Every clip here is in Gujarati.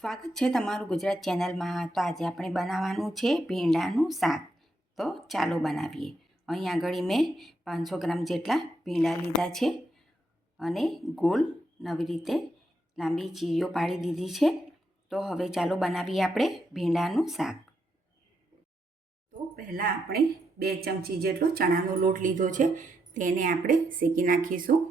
સ્વાગત છે તમારું ગુજરાત ચેનલમાં. તો આજે આપણે બનાવવાનું છે ભીંડાનું શાક. તો ચાલો બનાવીએ. અહીં આગળ મેં પાંચસો ગ્રામ જેટલા ભીંડા લીધા છે અને ગોળ નવી રીતે લાંબી ચીરીઓ પાડી દીધી છે. તો હવે ચાલો બનાવીએ આપણે ભીંડાનું શાક. તો પહેલાં આપણે બે ચમચી જેટલો ચણાનો લોટ લીધો છે. તેને આપણે શેકી નાખીશું.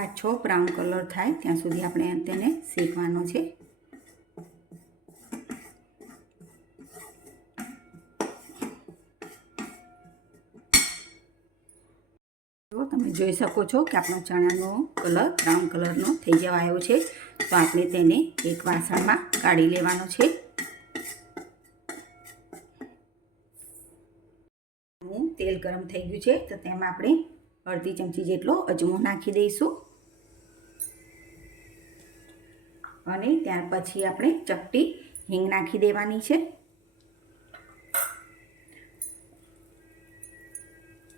આછો બ્રાઉન કલર થાય, ત્યાં સુધી આપણે તેને શેકવાનો છે. તમે જોઈ શકો છો કે આપણો ચણાનો કલર બ્રાઉન કલરનો થઈ જવા આવ્યો છે. તો આપણે તેને એક વાસણમાં કાઢી લેવાનો છે. તેલ ગરમ થઈ ગયું છે, તો તેમાં આપણે અડધી ચમચી જેટલો અજમો નાખી દઈશું. અને ત્યાર પછી આપણે ચપટી હિંગ નાખી દેવાની છે.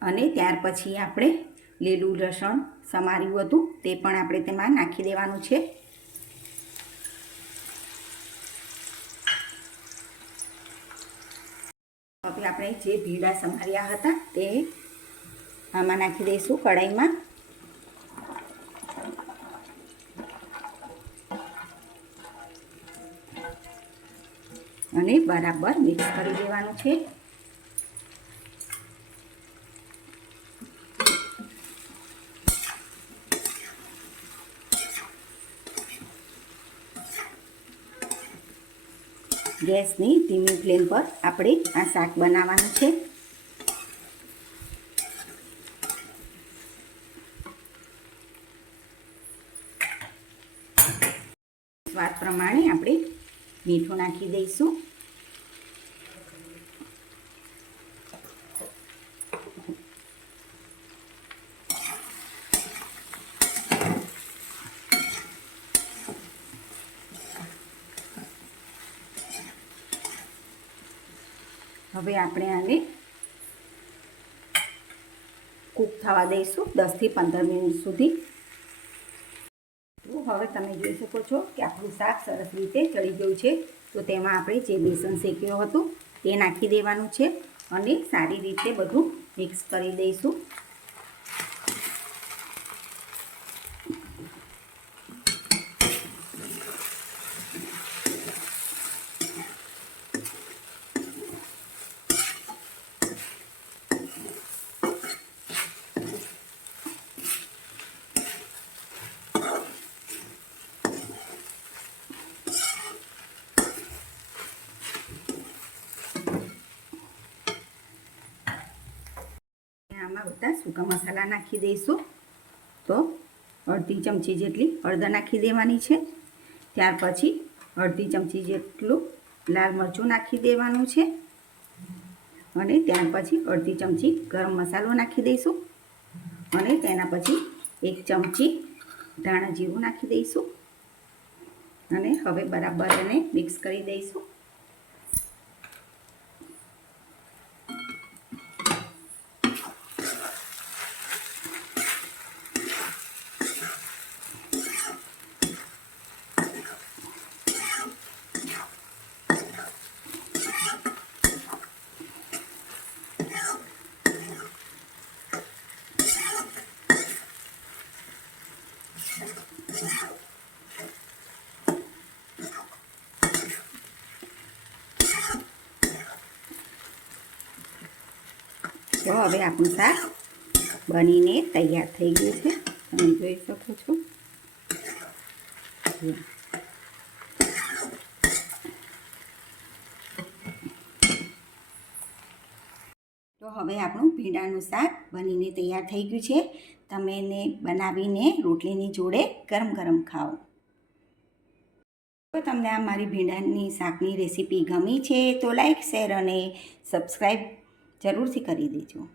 અને ત્યાર પછી આપણે લીલું લસણ સમાર્યું હતું તે પણ આપણે તેમાં નાખી દેવાનું છે. હવે આપણે જે ભીડા સમાર્યા હતા તે આમાં નાખી દઈશું કઢાઈમાં. અને બરાબર મિક્સ કરી દેવાનું છે. ગેસની ધીમી ફ્લેમ પર આપણે આ શાક બનાવવાનું છે. સ્વાદ પ્રમાણે આપણે મીઠું નાખી દઈશું. હવે આપણે આને કૂક થવા દઈશું દસથી પંદર મિનિટ સુધી. તો હવે તમે જોઈ શકો છો કે આપણું શાક સરસ રીતે ચડી ગયું છે. તો તેમાં આપણે જે બેસન શેક્યું હતું, તે નાખી દેવાનું છે અને સારી રીતે બધું મિક્સ કરી દઈશું. આમાં બધા સૂકા મસાલા નાખી દઈશું. તો અડધી ચમચી જેટલી હળદર નાખી દેવાની છે. ત્યાર પછી અડધી ચમચી જેટલું લાલ મરચું નાખી દેવાનું છે. અને ત્યાર પછી અડધી ચમચી ગરમ મસાલો નાખી દઈશું. અને તેના પછી એક ચમચી ધાણા જીરું નાખી દઈશું. અને હવે બરાબર એને મિક્સ કરી દઈશું. તો હવે આપણું શાક બનીને તૈયાર થઈ ગયું છે. તમે જોઈ શકો છો. તો હવે આપણું ભીંડાનું શાક બનીને તૈયાર થઈ ગયું છે. તમે એને બનાવીને રોટલીની જોડે ગરમ ગરમ ખાઓ. જો તમને આ મારી ભીંડાની શાકની રેસીપી ગમી છે તો લાઈક, શેર અને સબસ્ક્રાઈબ જરૂરથી કરી દેજો.